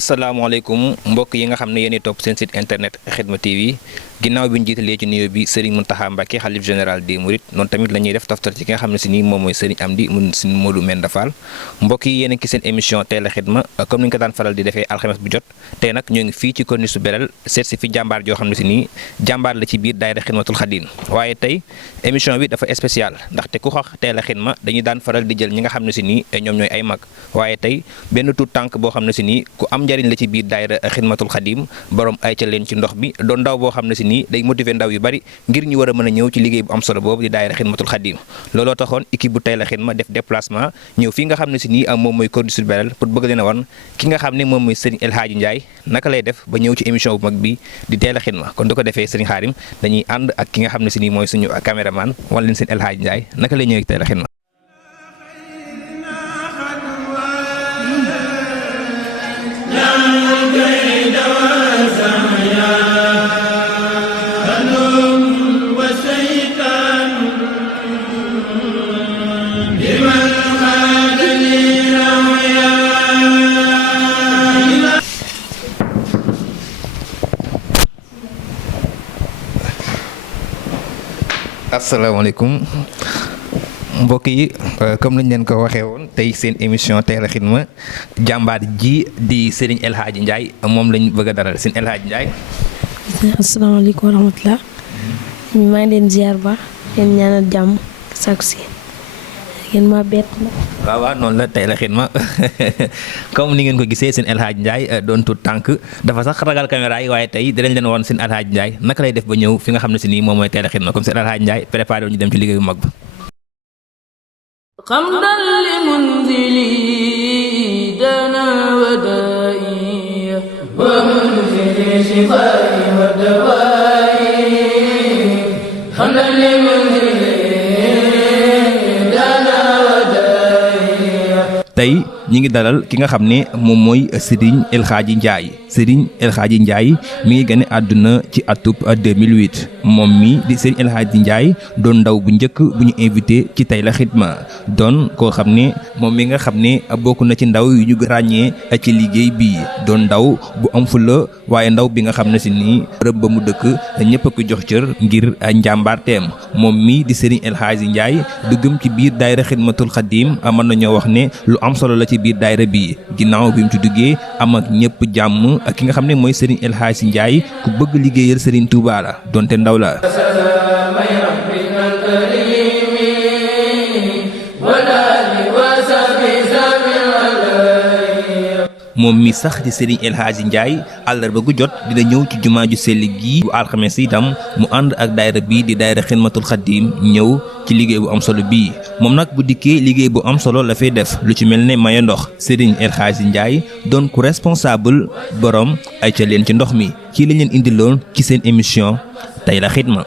asalaamaaleykum mbokk yi nga xam ne yéen a topp seen site internet Khidma TV ginnaaw bi ñu jiitalee ci nuyoo bi Serigne Mountakha Mbacké xalif général des Mourides noonu tamit la ñuy def toftal ci ki nga xam ne si nii moom mooy Serigne Amdi mun si Modou Menda Fall mbokk yi yéen a ngi seen émission teel a Khidma comme ni ñu ko daan faral di defee alxames bu jot tey nag ñoo ngi fii ci corniche su Belel seet si fi jàmbaar joo xam ne si nii jàmbaar la ci biir daayira Khidmatul Khadim waaye tey émission bi dafa spécial ndaxte ku wax teel a Khidma dañuy daan faral di jël ñi nga xam ne si nii ñoom ñooy ay mag waaye tey benn tuut tànk boo xam ne si nii ku am njariñ la ci biir daayira Khidmatul Khadim borom ay ca leen ci ndox bi doon ndaw boo xam ne si nii day motiver ndaw yu bari ngir ñu war a mën a ñëw ci liggéey bu am solo boobu di daayira Khidmatul Khadim looloo taxoon équipe bu Teel a Khidma def déplacement ñëw fii nga xam ne si nii moom mooy corniche su Belel pour bëgg leen a wan ki nga xam ne moom mooy Serigne El Hadji Ndiaye naka lay def ba ñëw ci émission bu mag bi di Teel a Khidma kon du ko defee Serigne Khadim dañuy ànd ak ki nga xam ne si nii mooy suñu caméraman wan leen seen El Hadji Ndiaye naka lay ñëwee Teel a Khidma. asalaamaaleykum mbokk yi comme lañ leen ko waxee woon tey seen émission Teel a Khidma jàmbaar ji di Serigne El Hadji Ndiaye moom lañ bëgg a dalal Serigne El Hadji Ndiaye. asalaamaaleykum wa rahmatulah. maa ngi leen ziar ba leen ñaanal jàmm sakku si ngeen ma bett na. waaw noonu la Teel a Khidma comme ni ngeen ko gisee seen El Hadji Ndiaye doon tuut tànk dafa sax ragal caméra yi waaye tey dinañ leen woon seen El Hadji Ndiaye naka lay def ba ñëw fi nga xam ne si nii moom mooy Teel a Khidma comme seen El Hadji Ndiaye préparé wu ñu dem ci liggéeyu mag ba. xamdan li munzili dana wa da'i wa munzili shifai wa dawa'i xamdan li munzili dana wa da'i. tey ñi ngi dalal ki nga xam ne moom mooy Serigne El Hadji Ndiaye Serigne El Hadji Ndiaye mi ngi gane àdduna ci atub 2008 moom mi di Serigne El Hadji Ndiaye doon ndaw bu njëkk bu ñu invité ci Teel a Khidma doon koo xam ne moom mi nga xam ne bokk na ci ndaw yu ñu ràññee ci liggéey bi doon ndaw bu am fulla waaye ndaw bi nga xam ne si nii bërëb ba mu dëkk ñëpp a ko jox cër ngir njàmbaarteem moom mi di Serigne El Hadji Ndiaye duggam ci biir daayira Khidmatul Khadim mën nañoo wax ne lu am solo la ci biir daayira bi ginnaaw bi mu ci duggee am ak ñëpp jàmm ak ki nga xam ne mooy Serigne El Hadji Ndiaye ku bëgg liggéeyal Serigne Touba la donte ndaw la. moom mi sax di Serigne El Hadji Ndiaye àllarba gu jot dina ñëw ci jumaa ju sell gi bu alxames itam mu ànd ak daayira bii di daayira Khidmatul Khadim ñëw ci liggéey bu am solo bii moom nag bu dikkee liggéey bu am solo la fay def lu ci mel ne maye ndox Serigne El Hadji Ndiaye doon ku responsable borom ay ca leen ci ndox mi kii lañ leen indiloon ci seen émission Teel a Khidma.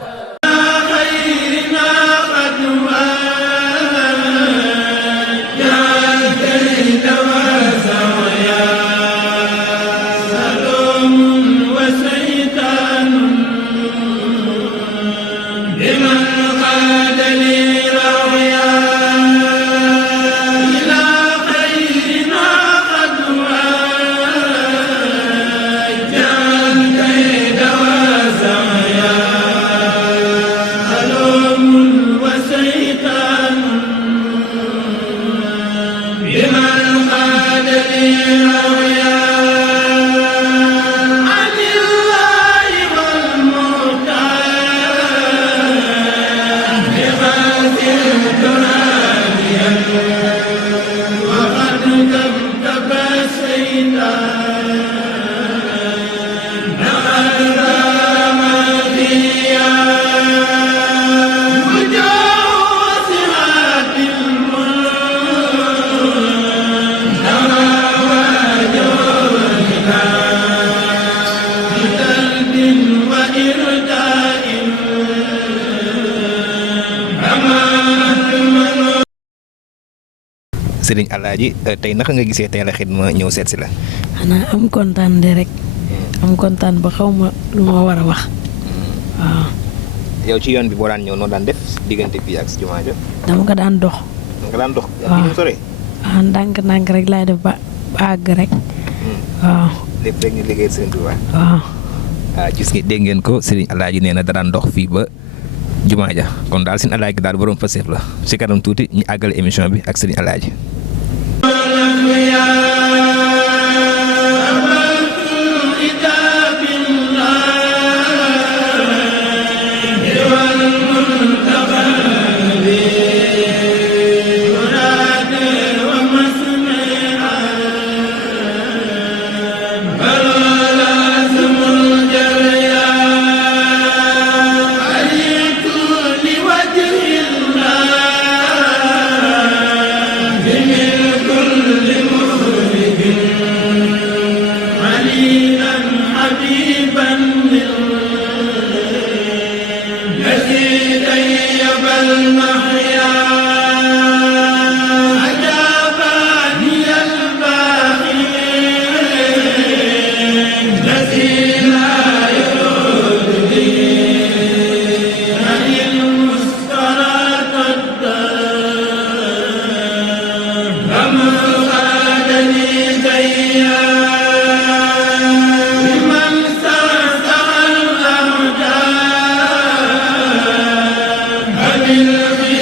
Serigne Alaaji tey naka nga gisee Teel a Khidma ñëw seet si la. xanaa am kontaan de rek am kontaan ba xaw ma lu ma war a wax waaw. yow ci yoon bi boo daan ñëw noo daan def diggante fii ak si jumaa ja. dama ko daan dox. nga daan dox. waaw mu sore. waaw ndànk-ndànk rek laay def ba àgg rek. waaw. lépp rek ñu liggéeyal Sëriñ Tuubaa. waaw. gis nga dégg ngeen ko Serigne Alaaji nee na daan dox fii ba jumaa ja kon daal Serigne Alaaji daal borom Pastef la ci kanam tuuti ñu àggale émission bi ak Serigne Alaaji. Amin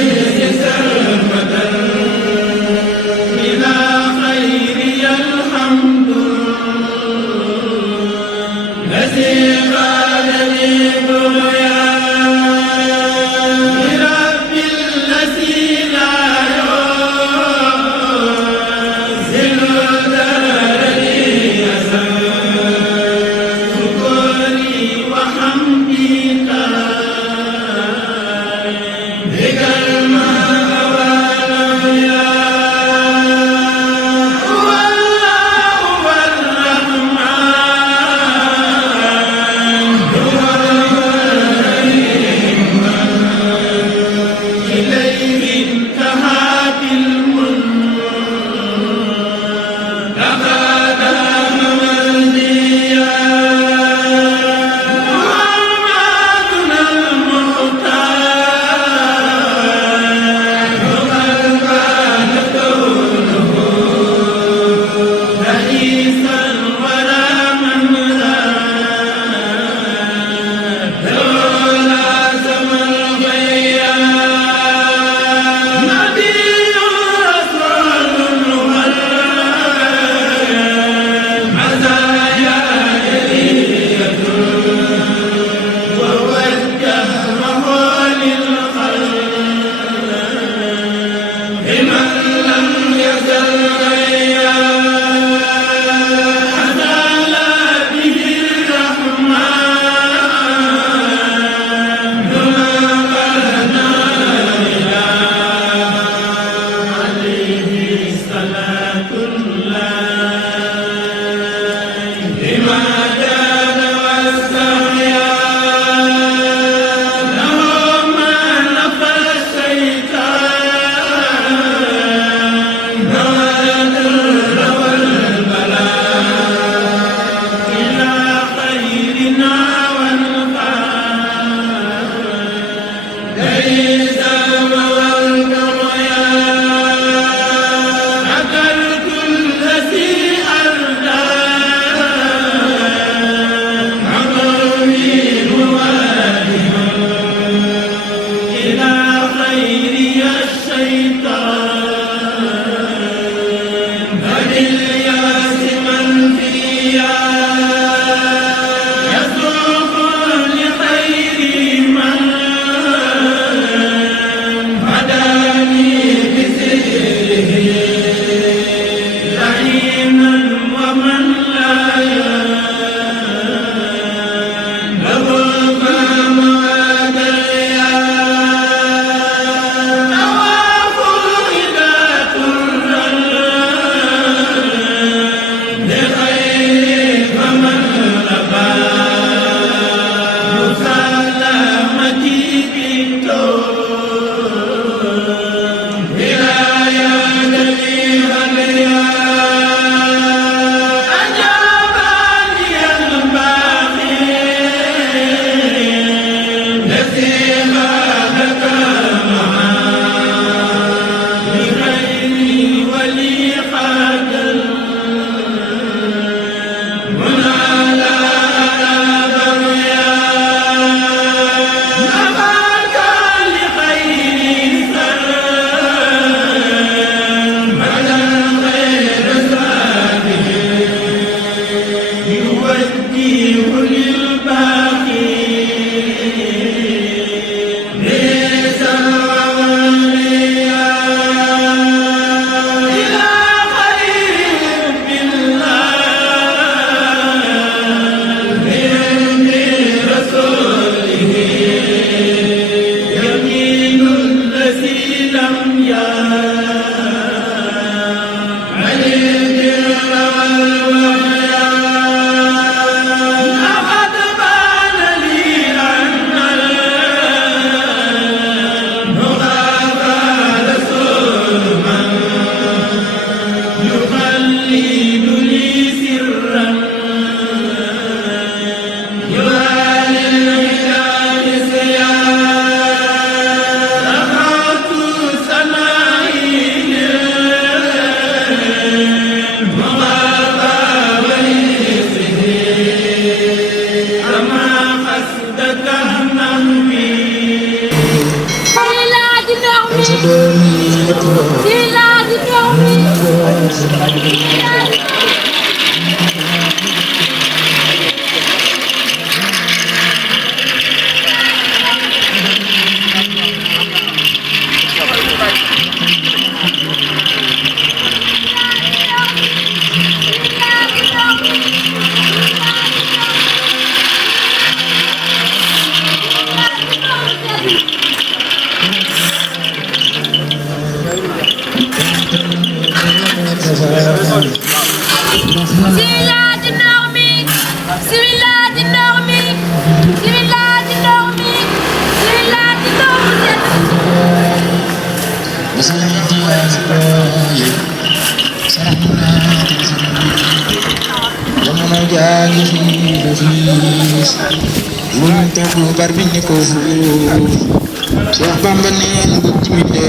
Cheikh Bamba neen bu timide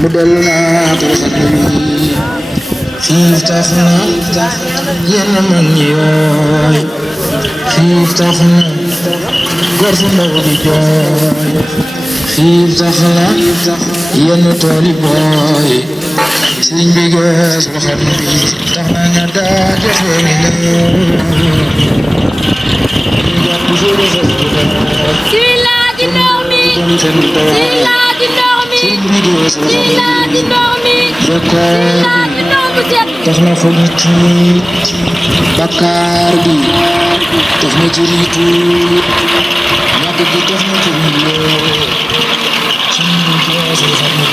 mu dellu naa toroxal yi xiif tax na yenn mag ñi yooy xiif tax na góor fu ndaw di jooy xiif tax na yenn tooli booy sëriñ bi gees waxat bi tax na nga daa joxe ni la tax na foog ñu tiit bakkaar bi tax na ci riitu ñàkk gi tax na ci riitu suñu jeex xam na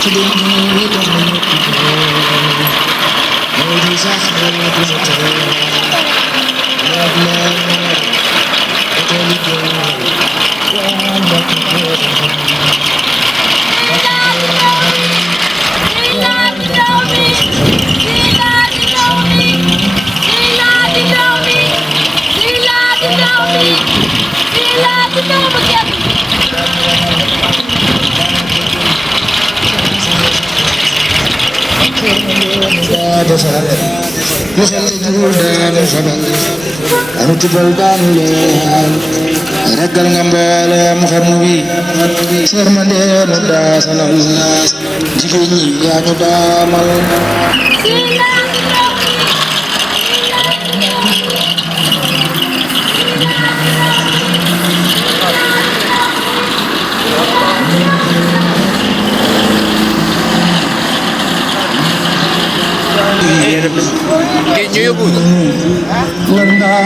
ci leen ñi tax na ñëpp mooy di sax mooy di sa tere laaj leen otoli góor waa mbokk góor anu tibal daanu leen ragal nga mboolem xarnu bi sermande nu daa sanal jigéen ñi yaa ñu daamal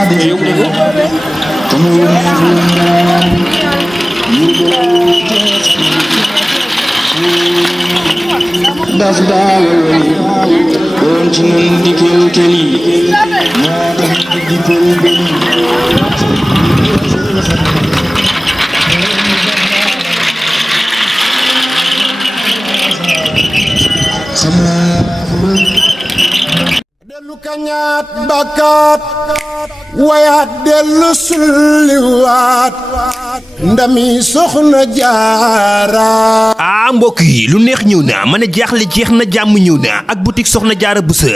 ñu yóbbu daf daawal doon ci nun di kel-keli moo tax di kel-keli dellu kañaat bakkaat wayaat dellu sulliwaat ndami soxna jaara mbokk yi lu neex ñëw na ma ne jaaxle jeex na jàmm ñëw na ak boutique soxna jaara Bousso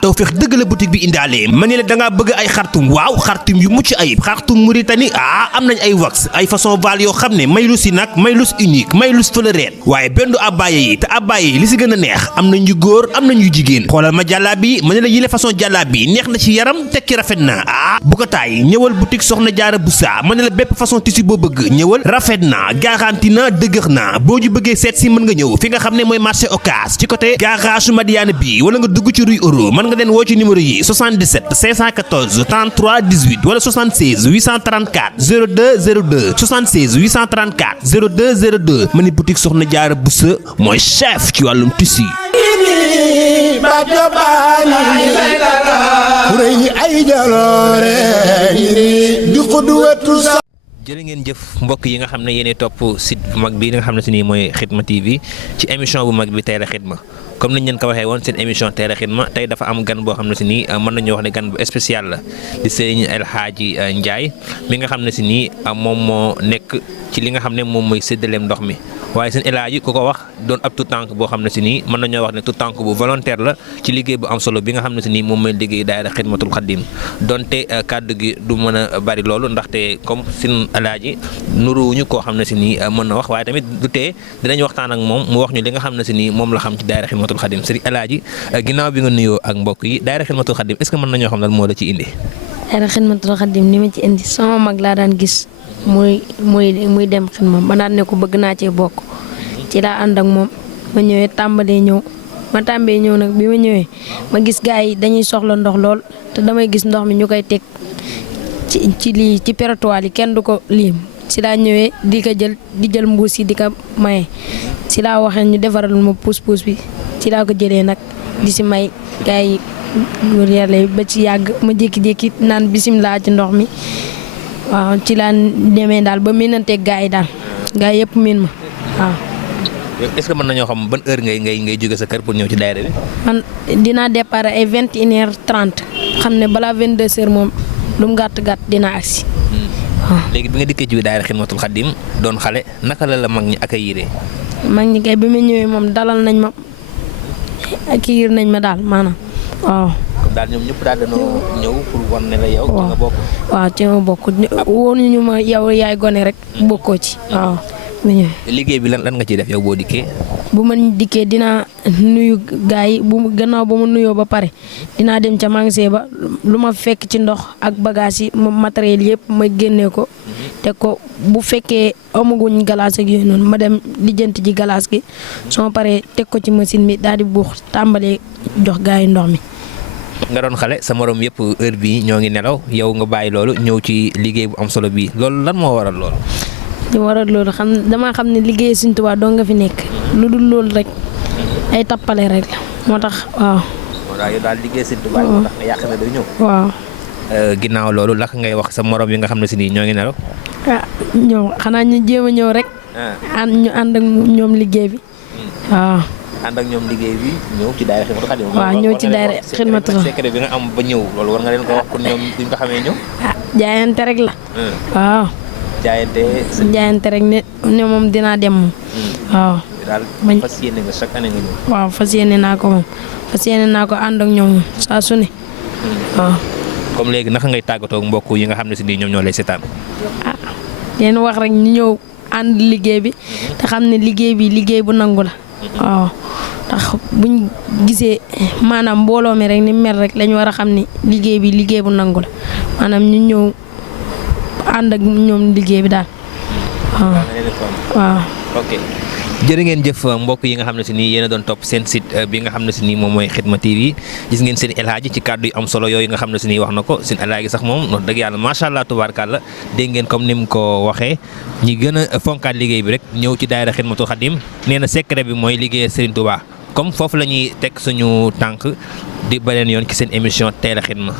tawfeex dëgg la boutique bi indaale ma ne la da ngaa bëgg ay xartum waaw xartum yu mucc ayib xartum Mauritanie am nañ ay wax ay façon val yoo xam ne maylus yi nag maylus unique maylus fëlëreet waaye bendu abbaye yi te abbaye yi li si gën a neex am nañ yu góor am nañ yu jigéen xoolal ma jàllaa bi ma ne la yile façon jàllaa bi neex na ci yaram tekki rafet na bu ko taay ñëwal boutique soxna jaara Bousso ma ne la bépp façon tissu boo bëgg ñëwal rafet na garanti na dëgër na boo ñu bëggee seet si mën nga ñëw fi nga xam ne mooy marché Ocass ci côté garage Madiane bi wala nga dugg ci rue Euro mën nga leen woo ci numéro yi 77 514 33 18 wala 76 834 02 02 76 834 02 02 ma ni boutique soxna jaara Bousso mooy chef ci wàllum tissu ba jobaani kurey ay jaloore di xudwatu sa jërë ngeen jëf mbokk yi nga xam ne yéenay topp site bu mag bi nga xam ne si nii mooy Khidma TV ci émission bu mag bi tey la Khidma comme niñ leen ko waxee woon seen émission tey la Khidma tey dafa am gan boo xam ne si nii mën nañu wax ne gan bu spécial la di Serigne El Hadji Ndiaye mi nga xam ne si nii moom moo nekk ci li nga xam ne moom mooy séddaleem ndox mi waaye seen El Hadji ku ko wax doon ab tout tànk boo xam ne si nii mën nañoo wax ne tout tànk bu volontaire la ci liggéey bu am solo bi nga xam ne si nii moom mooy liggéey daayira Xidmatul Xadim donte kàddu gi du mën a bari loolu ndaxte comme seen El Hadji nuruwuñu koo xam ne si nii mën na wax waaye tamit du tee dinañ waxtaan ak moom mu wax ñu li nga xam ne si nii moom la xam ci daayira Xidmatul Xadim sëriñ El Hadji ginnaaw bi nga nuyoo ak mbokk yi daayira Xidmatul Xadim est-ce que mën nañoo xam lan moo la ci indi. daayira Xidmatul Xadim ni ma ci indi sama mag laa daan gis muy dem xidma ba daan ne ko bëgg naa cee bokk ci laa ànd ak moom ma ñëwee tàmbalee ñëw ma tàmbee ñëw nag bi ma ñëwee ma gis gars yi dañuy soxla ndox lool te damay gis ndox mi ñu koy teg ci lii ci pertoile yi kenn du ko liim si laa ñëwee di jël mbuus yi di ko maye si laa waxee ñu defaral ma puus bi ci laa ko jëlee nag di si may gars yi góor yàlla yi ba ci yàgg ma jékki-jékki naan bisimilah ci ndox mi waaw ci laa demee daal ba miinanteeg gars yi daal gars yi yëpp miin ma waaw. est-ce que mën nañoo xam ban heure ngay jóge sa kër pour ñëw ci daayira bi. man dinaa départ ay 21h30 xam ne balaa 22h moom lu mu gàtt dina agsi waaw. léegi bi nga dikkee ci daayira Xidmatul Xadim doon xale naka la mag ñi accueillir. mag ñi kay bi ma ñëwee moom dalal nañ ma accueillir nañ ma daal maanaam waaw. daal ñoom ñëpp daal dañoo ñëw pour wan ne la yow. ci nga bokk. waaw ci nga bokk woon ñu ma yow yaay gone rek bokkoo ci waaw. liggéey bi lan nga ciy def yow boo dikkee. bu ma dikkee dinaa nuyu gars yi gannaaw ba mu nuyoo ba pare dinaa dem ca magasin ba lu ma fekk ci ndox ak bagage yi matériel yëpp ma génnee ko te ko bu fekkee amaguñ galaas ak yooyu noonu ma dem lijjanti ji galaas gi soo paree teg ko ci machine bi daal di buux tàmbalee jox gars yi ndox mi. nga doon xale sa morom yëpp heure bii ñoo ngi nelaw yow nga bàyyi loolu ñëw ci liggéey bu am solo bii loolu lan moo waral loolu. li waral loolu damaa xam ne liggéey Sëriñ Tuubaa doo nga fi nekk lu dul loolu rek ay tappale rek la moo tax waaw. yow daal liggéey Sëriñ Tuubaa moo tax nga yàq na day ñëw. waaw. ginnaaw loolu laka ngay wax sa morom yi nga xam ne si nii ñoo ngi nelaw. ñëw xanaa ñu jéem a ñëw rek. ñu ànd ak ñoom liggéey bi waaw. ànd ak ñoom liggéey bi ñëw ci daayira Xidmatul Xadim. waaw ñëw ci daayira Xidmatul Xadim. secret bi nga am ba ñëw loolu war nga leen ko wax pour ñoom duñ ko xamee ñëw. jaayante rek la. waaw. jaayante rek ne moom dinaa dem moom. waaw. daal fas yéene nga chaque année nga ñëw. waaw fas yéene naa ko moom fas yéene naa ko ànd ak ñoom saa su ne. waaw. comme léegi naka ngay tàggatoo ak mbokk yi nga xam ne si nii ñoom ñoo lay seetaan. leen wax rek ñu ñëw ànd liggéey bi te xam ne liggéey bi liggéey bu nangu la. waaw ndax buñ gisee maanaam mbooloo mi rek ni mel rek lañu war a xam ni liggéey bi liggéey bu nangu la maanaam ñu ñëw ànd ak ñoom liggéey bi daal waaw. waaw. ok jërë ngeen jëf mbokk yi nga xam ne si nii yéen a doon topp seen site bi nga xam ne si nii moom mooy Xidma TV gis ngeen seen El Hadji ci kàddu yu am solo yooyu nga xam ne si nii wax na ko seen El Hadji sax moom wax dëgg yàlla macha allah tubaarkàlla dégg ngeen comme ni mu ko waxee ñi gën a fonkaat liggéey bi rek ñëw ci daayira Xidmatul Xadim nee na secret bi mooy liggéey Serigne Touba comme foofu la ñuy teg suñu tànk di beneen yoon ci seen émission Teel a Xidma